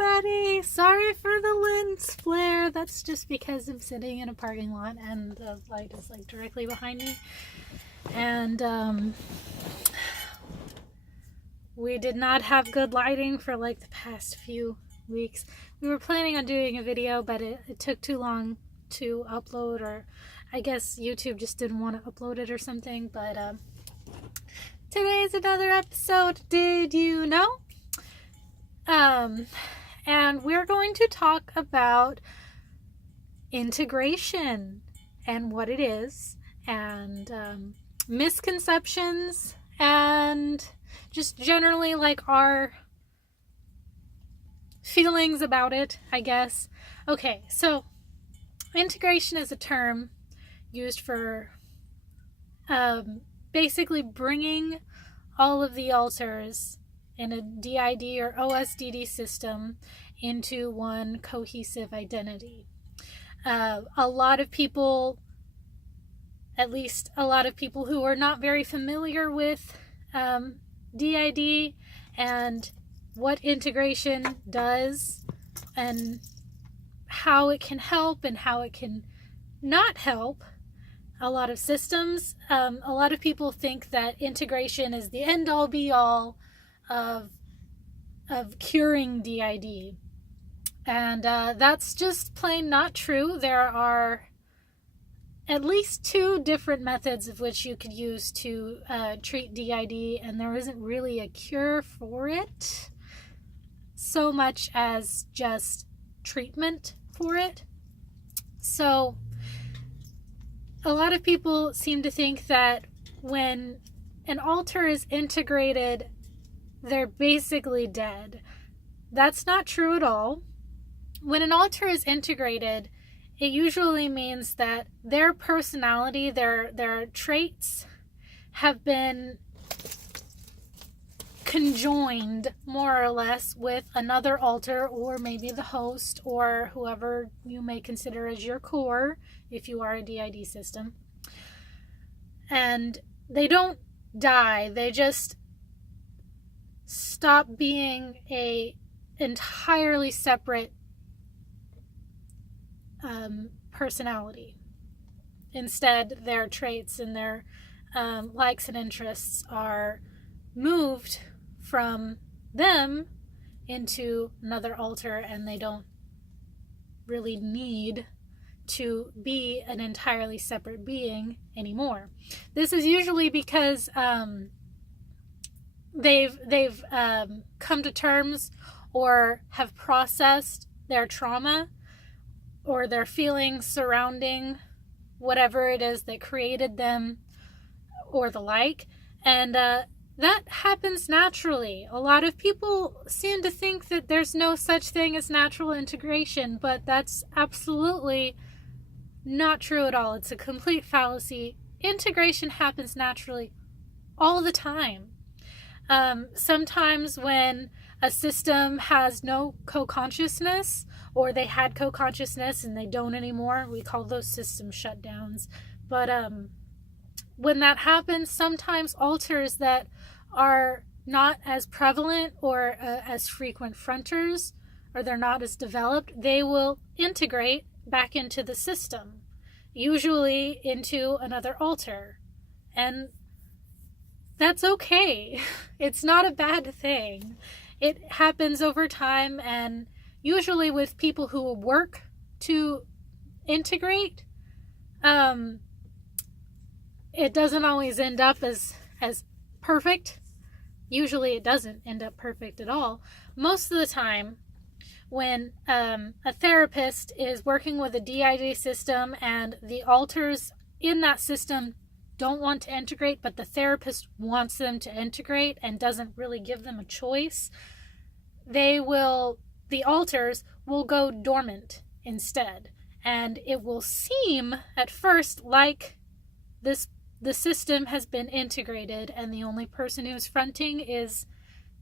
everybody! Sorry for the lens flare. That's just because I'm sitting in a parking lot and the light is like directly behind me. And we did not have good lighting for like the past few weeks. We were planning on doing a video, but it took too long to upload, or I guess YouTube just didn't want to upload it or something. But today's another episode. Did you know? And we're going to talk about integration and what it is, and misconceptions, and just generally like our feelings about it, I guess. Okay, so integration is a term used for basically bringing all of the altars in a DID or OSDD system into one cohesive identity. A lot of people, at least a lot of people who are not very familiar with DID and what integration does and how it can help and how it can not help a lot of systems. A lot of people think that integration is the end-all be-all of curing DID, and that's just plain not true. There are at least two different methods of which you could use to treat DID, and there isn't really a cure for it so much as just treatment for it. So a lot of people seem to think that when an altar is integrated, they're basically dead. That's not true at all. When an altar is integrated, it usually means that their personality, their traits have been conjoined more or less with another altar, or maybe the host, or whoever you may consider as your core if you are a DID system. And they don't die, they just stop being a entirely separate personality. Instead, their traits and their likes and interests are moved from them into another altar, and they don't really need to be an entirely separate being anymore. This is usually because they've come to terms or have processed their trauma or their feelings surrounding whatever it is that created them or the like, and that happens naturally. A lot of people seem to think that there's no such thing as natural integration, but that's absolutely not true at all. It's a complete fallacy. Integration happens naturally all the time. Sometimes when a system has no co-consciousness, or they had co-consciousness and they don't anymore, we call those system shutdowns. But when that happens, sometimes altars that are not as prevalent or as frequent fronters, or they're not as developed, they will integrate back into the system, usually into another altar. And that's okay. It's not a bad thing. It happens over time, and usually with people who work to integrate, it doesn't always end up as perfect. Usually it doesn't end up perfect at all. Most of the time, when a therapist is working with a DID system and the altars in that system don't want to integrate, but the therapist wants them to integrate and doesn't really give them a choice, the altars will go dormant instead. And it will seem at first like the system has been integrated and the only person who's fronting is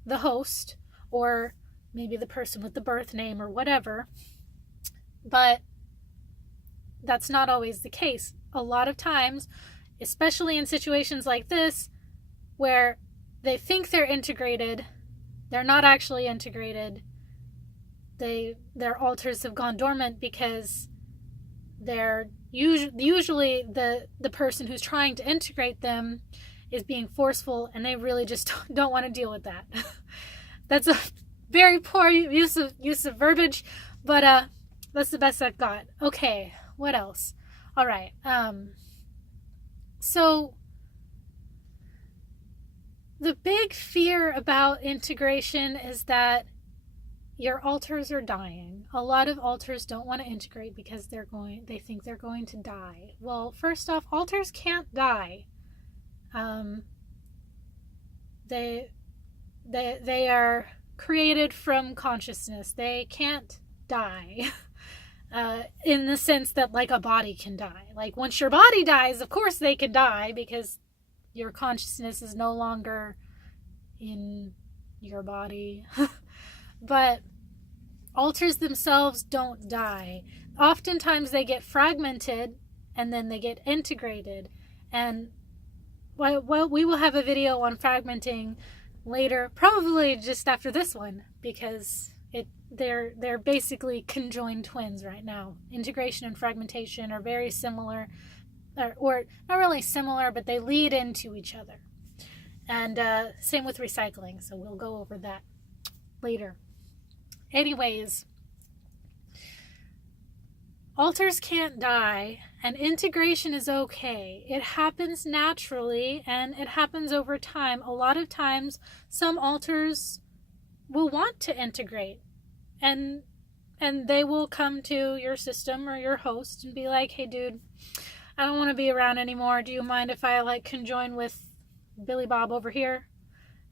the host, or maybe the person with the birth name or whatever. But that's not always the case. A lot of times, especially in situations like this, where they think they're integrated, they're not actually integrated, their alters have gone dormant because they're usually the person who's trying to integrate them is being forceful, and they really just don't want to deal with that. That's a very poor use of verbiage, but that's the best I've got. Okay, what else? All right. So the big fear about integration is that your alters are dying. A lot of alters don't want to integrate because they think they're going to die. Well, first off, alters can't die. They are created from consciousness. They can't die. In the sense that like a body can die. Like once your body dies, of course they can die because your consciousness is no longer in your body. But alters themselves don't die. Oftentimes they get fragmented and then they get integrated. And well, we will have a video on fragmenting later, probably just after this one, because they're basically conjoined twins right now. Integration and fragmentation are very similar, or not really similar, but they lead into each other. And same with recycling, so we'll go over that later. Anyways, alters can't die, and integration is okay. It happens naturally, and it happens over time. A lot of times, some alters will want to integrate, and they will come to your system or your host and be like, hey dude, I don't want to be around anymore. Do you mind if I conjoin with Billy Bob over here?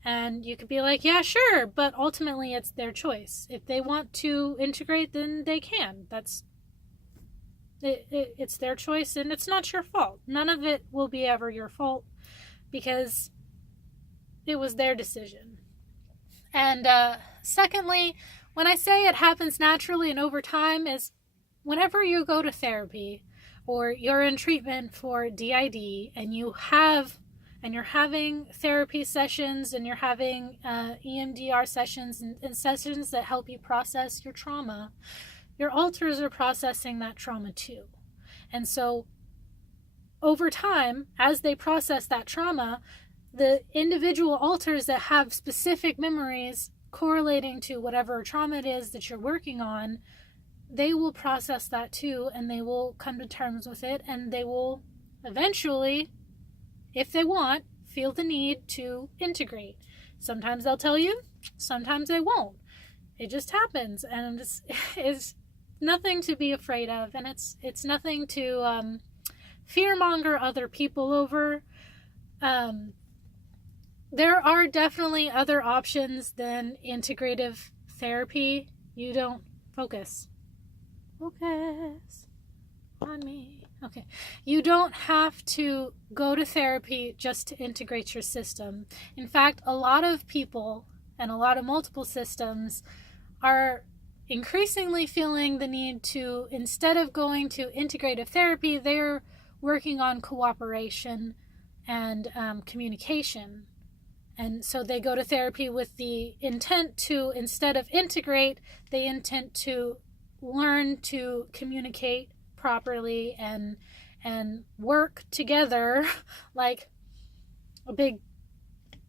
And you could be like, yeah, sure. But ultimately it's their choice. If they want to integrate, then they can. It's their choice, and it's not your fault. None of it will be ever your fault because it was their decision. And secondly, when I say it happens naturally and over time, is whenever you go to therapy or you're in treatment for DID and you're having therapy sessions and you're having EMDR sessions and sessions that help you process your trauma, your alters are processing that trauma too. And so over time, as they process that trauma, the individual alters that have specific memories correlating to whatever trauma it is that you're working on, they will process that too, and they will come to terms with it, and they will eventually, if they want, feel the need to integrate. Sometimes they'll tell you, sometimes they won't. It just happens, and it's nothing to be afraid of, and it's nothing to fearmonger other people over. There are definitely other options than integrative therapy. You don't focus on me. Okay. You don't have to go to therapy just to integrate your system. In fact, a lot of people and a lot of multiple systems are increasingly feeling the need to, instead of going to integrative therapy, they're working on cooperation and communication. And so they go to therapy with the intent to, instead of integrate, they intend to learn to communicate properly and work together like a big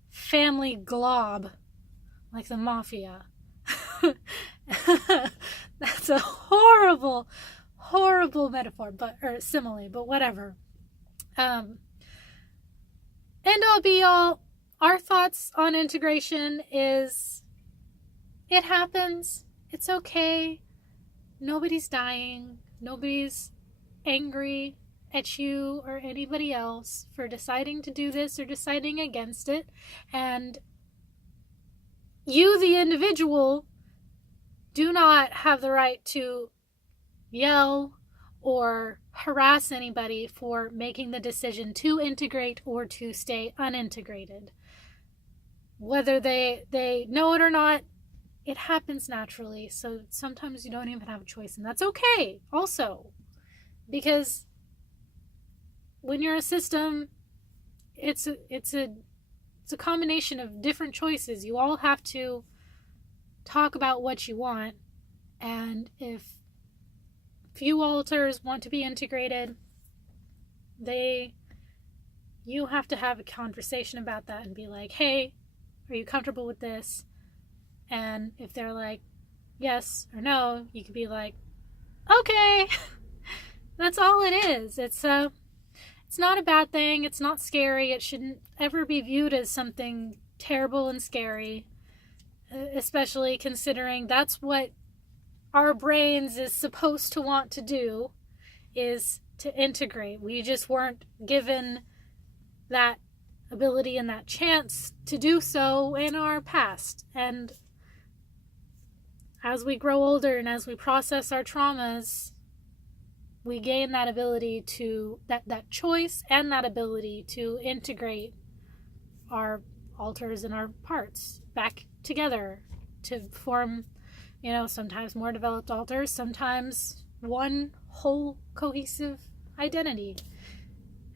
family glob, like the mafia. That's a horrible metaphor, or simile, but whatever. End all be all, our thoughts on integration is it happens. It's okay. Nobody's dying. Nobody's angry at you or anybody else for deciding to do this or deciding against it. And you, the individual, do not have the right to yell or harass anybody for making the decision to integrate or to stay unintegrated. Whether they know it or not, it happens naturally. So sometimes you don't even have a choice, and that's okay also. Because when you're a system, it's a combination of different choices. You all have to talk about what you want And if few altars want to be integrated, you have to have a conversation about that and be like, hey, are you comfortable with this? And if they're like yes or no, you could be like, okay. That's all it is. It's not a bad thing. It's not scary. It shouldn't ever be viewed as something terrible and scary, especially considering that's what our brains is supposed to want to do, is to integrate. We just weren't given that ability and that chance to do so in our past. And as we grow older and as we process our traumas, we gain that ability to, that choice and that ability to integrate our altars and our parts back together to form, sometimes more developed altars, sometimes one whole cohesive identity.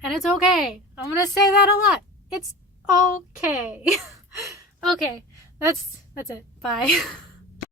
And it's okay. I'm going to say that a lot. It's okay. Okay, that's it. Bye.